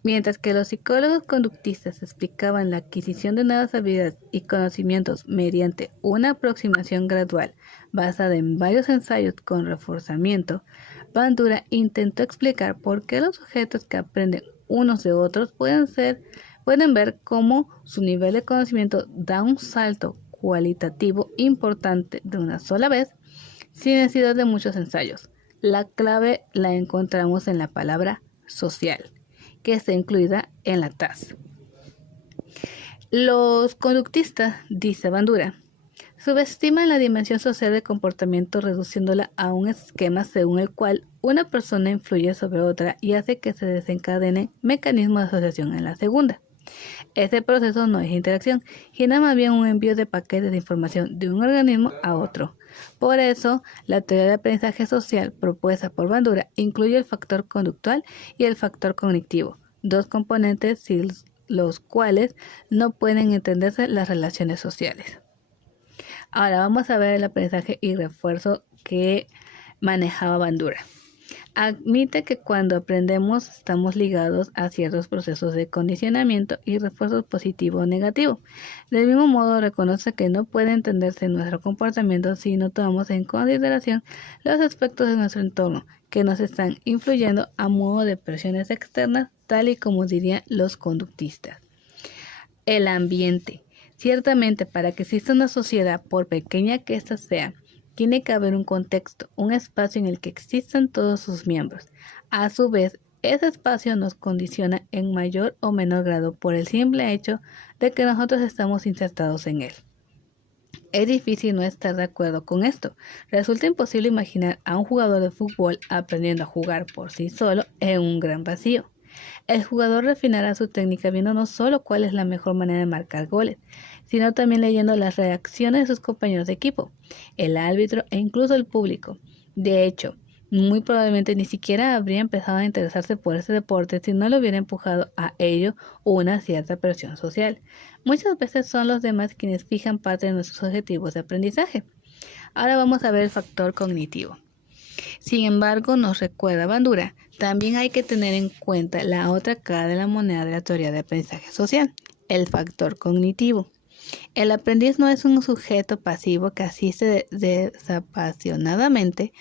Mientras que los psicólogos conductistas explicaban la adquisición de nuevas habilidades y conocimientos mediante una aproximación gradual basada en varios ensayos con reforzamiento, Bandura intentó explicar por qué los sujetos que aprenden unos de otros pueden ver cómo su nivel de conocimiento da un salto cualitativo importante de una sola vez sin necesidad de muchos ensayos. La clave la encontramos en la palabra social, que está incluida en la TAS. Los conductistas, dice Bandura, subestiman la dimensión social del comportamiento reduciéndola a un esquema según el cual una persona influye sobre otra y hace que se desencadenen mecanismos de asociación en la segunda. Este proceso no es interacción, sino más bien un envío de paquetes de información de un organismo a otro. Por eso, la teoría de aprendizaje social propuesta por Bandura incluye el factor conductual y el factor cognitivo, dos componentes sin los cuales no pueden entenderse las relaciones sociales. Ahora vamos a ver el aprendizaje y refuerzo que manejaba Bandura. Admite que cuando aprendemos estamos ligados a ciertos procesos de condicionamiento y refuerzo positivo o negativo. Del mismo modo, reconoce que no puede entenderse nuestro comportamiento si no tomamos en consideración los aspectos de nuestro entorno que nos están influyendo a modo de presiones externas, tal y como dirían los conductistas. El ambiente. Ciertamente, para que exista una sociedad, por pequeña que ésta sea, tiene que haber un contexto, un espacio en el que existan todos sus miembros. A su vez, ese espacio nos condiciona en mayor o menor grado por el simple hecho de que nosotros estamos insertados en él. Es difícil no estar de acuerdo con esto. Resulta imposible imaginar a un jugador de fútbol aprendiendo a jugar por sí solo en un gran vacío. El jugador refinará su técnica viendo no solo cuál es la mejor manera de marcar goles, sino también leyendo las reacciones de sus compañeros de equipo, el árbitro e incluso el público. De hecho, muy probablemente ni siquiera habría empezado a interesarse por ese deporte si no le hubiera empujado a ello una cierta presión social. Muchas veces son los demás quienes fijan parte de nuestros objetivos de aprendizaje. Ahora vamos a ver el factor cognitivo. Sin embargo, nos recuerda Bandura, también hay que tener en cuenta la otra cara de la moneda de la teoría de aprendizaje social, el factor cognitivo. El aprendiz no es un sujeto pasivo que asiste desapasionadamente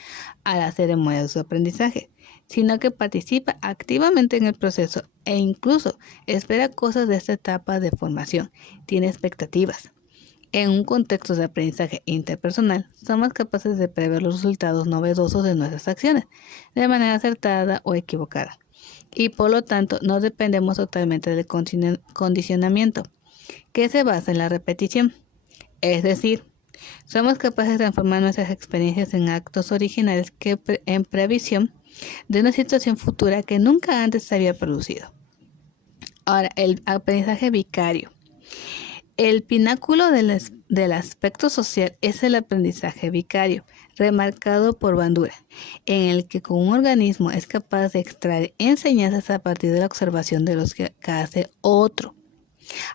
a la ceremonia de su aprendizaje, sino que participa activamente en el proceso e incluso espera cosas de esta etapa de formación, tiene expectativas. En un contexto de aprendizaje interpersonal, somos capaces de prever los resultados novedosos de nuestras acciones, de manera acertada o equivocada, y por lo tanto no dependemos totalmente del condicionamiento, que se basa en la repetición. Es decir, somos capaces de transformar nuestras experiencias en actos originales que en previsión de una situación futura que nunca antes se había producido. Ahora, el aprendizaje vicario. El pináculo del aspecto social es el aprendizaje vicario, remarcado por Bandura, en el que con un organismo es capaz de extraer enseñanzas a partir de la observación de los que hace otro.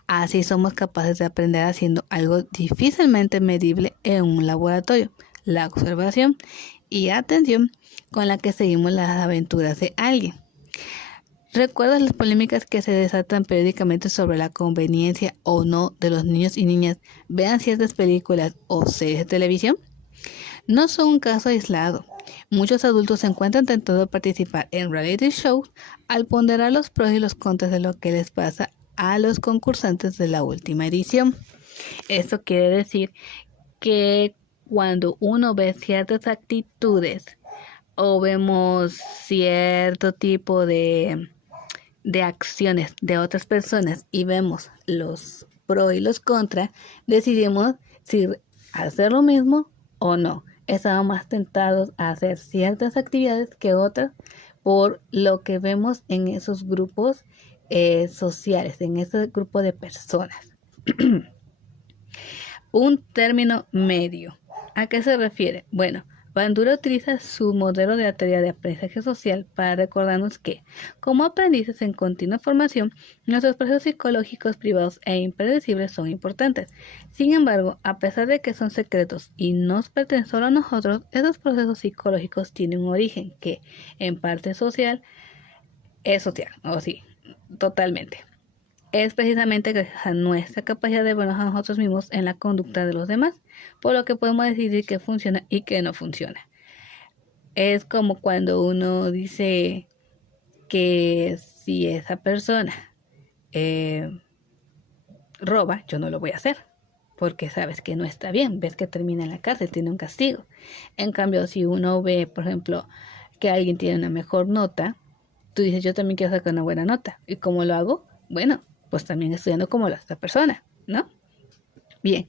Así somos capaces de aprender haciendo algo difícilmente medible en un laboratorio, la observación y atención con la que seguimos las aventuras de alguien. ¿Recuerdas las polémicas que se desatan periódicamente sobre la conveniencia o no de los niños y niñas vean ciertas películas o series de televisión? No son un caso aislado. Muchos adultos se encuentran tentados a participar en reality shows al ponderar los pros y los contras de lo que les pasa a los concursantes de la última edición. Esto quiere decir que cuando uno ve ciertas actitudes o vemos cierto tipo de de acciones de otras personas y vemos los pro y los contra, decidimos si hacer lo mismo o no. Estamos más tentados a hacer ciertas actividades que otras por lo que vemos en esos grupos sociales, en ese grupo de personas. Un término medio. ¿A qué se refiere? Bueno, Bandura utiliza su modelo de la teoría de aprendizaje social para recordarnos que, como aprendices en continua formación, nuestros procesos psicológicos privados e impredecibles son importantes. Sin embargo, a pesar de que son secretos y nos pertenecen solo a nosotros, esos procesos psicológicos tienen un origen que, en parte social, es social, o sí, totalmente. Es precisamente gracias a nuestra capacidad de vernos a nosotros mismos en la conducta de los demás, por lo que podemos decidir qué funciona y qué no funciona. Es como cuando uno dice que si esa persona roba, yo no lo voy a hacer, porque sabes que no está bien, ves que termina en la cárcel, tiene un castigo. En cambio, si uno ve, por ejemplo, que alguien tiene una mejor nota, tú dices, yo también quiero sacar una buena nota. ¿Y cómo lo hago? Bueno, pues también estudiando como la otra persona, ¿no? Bien,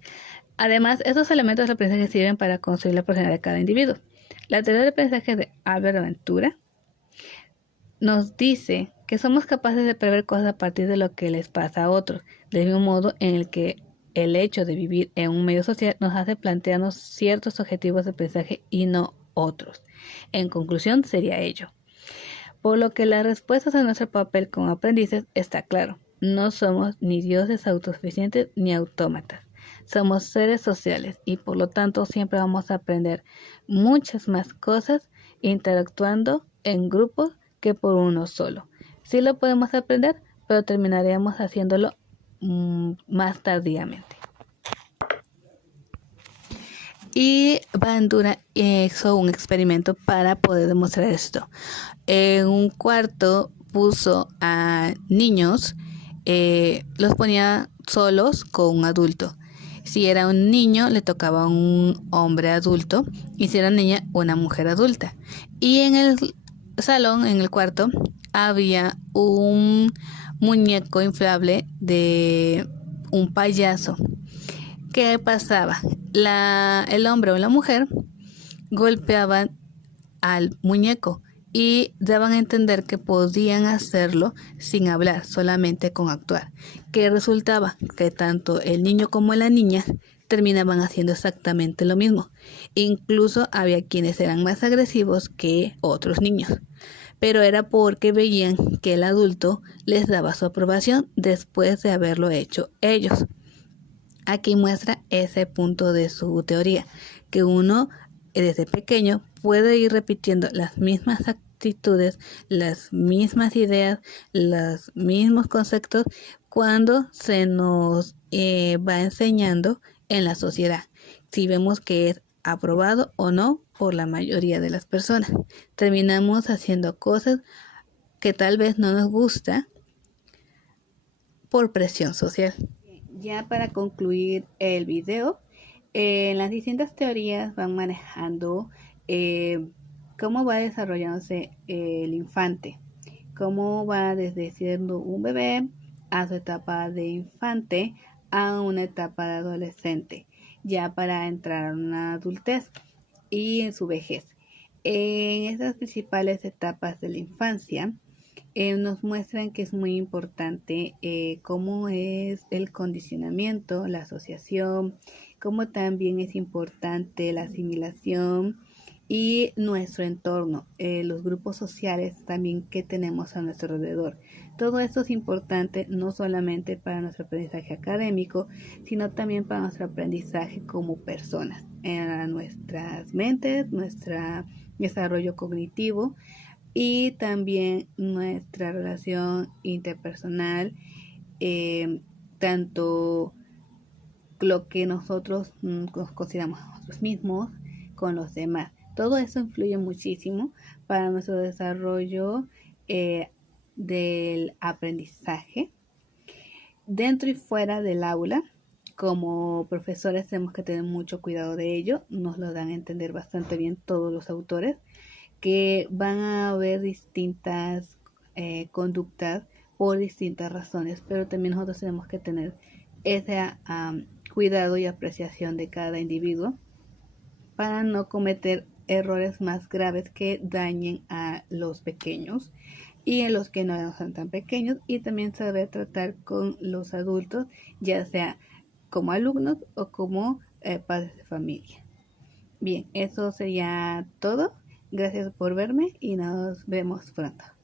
además, estos elementos del aprendizaje sirven para construir la personalidad de cada individuo. La teoría del aprendizaje de Albert Bandura nos dice que somos capaces de prever cosas a partir de lo que les pasa a otros, del mismo modo en el que el hecho de vivir en un medio social nos hace plantearnos ciertos objetivos de aprendizaje y no otros. En conclusión, sería ello. Por lo que las respuestas a nuestro papel como aprendices está claro. No somos ni dioses autosuficientes ni autómatas. Somos seres sociales y por lo tanto siempre vamos a aprender muchas más cosas interactuando en grupos que por uno solo. Sí lo podemos aprender, pero terminaremos haciéndolo más tardíamente. Y Bandura hizo un experimento para poder demostrar esto. En un cuarto puso a niños, los ponía solos con un adulto. Si era un niño, le tocaba un hombre adulto, y si era niña, una mujer adulta. Y en el salón, en el cuarto, había un muñeco inflable de un payaso. ¿Qué pasaba? El hombre o la mujer golpeaban al muñeco y daban a entender que podían hacerlo sin hablar, solamente con actuar. Que resultaba que tanto el niño como la niña terminaban haciendo exactamente lo mismo. Incluso había quienes eran más agresivos que otros niños. Pero era porque veían que el adulto les daba su aprobación después de haberlo hecho ellos. Aquí muestra ese punto de su teoría, que uno desde pequeño puede ir repitiendo las mismas actitudes, las mismas ideas, los mismos conceptos cuando se nos va enseñando en la sociedad. Si vemos que es aprobado o no por la mayoría de las personas, terminamos haciendo cosas que tal vez no nos gusta por presión social. Ya para concluir el video, las distintas teorías van manejando cómo va desarrollándose el infante, cómo va desde siendo un bebé a su etapa de infante a una etapa de adolescente, ya para entrar a una adultez y en su vejez. En estas principales etapas de la infancia, nos muestran que es muy importante cómo es el condicionamiento, la asociación, cómo también es importante la asimilación y nuestro entorno, los grupos sociales también que tenemos a nuestro alrededor. Todo esto es importante no solamente para nuestro aprendizaje académico, sino también para nuestro aprendizaje como personas, en nuestras mentes, nuestro desarrollo cognitivo y también nuestra relación interpersonal, tanto lo que nosotros nos consideramos a nosotros mismos con los demás. Todo eso influye muchísimo para nuestro desarrollo del aprendizaje dentro y fuera del aula. Como profesores tenemos que tener mucho cuidado de ello, nos lo dan a entender bastante bien todos los autores, que van a haber distintas conductas por distintas razones, pero también nosotros tenemos que tener ese cuidado y apreciación de cada individuo para no cometer errores más graves que dañen a los pequeños y en los que no son tan pequeños, y también saber tratar con los adultos, ya sea como alumnos o como padres de familia. Bien, eso sería todo. Gracias por verme y nos vemos pronto.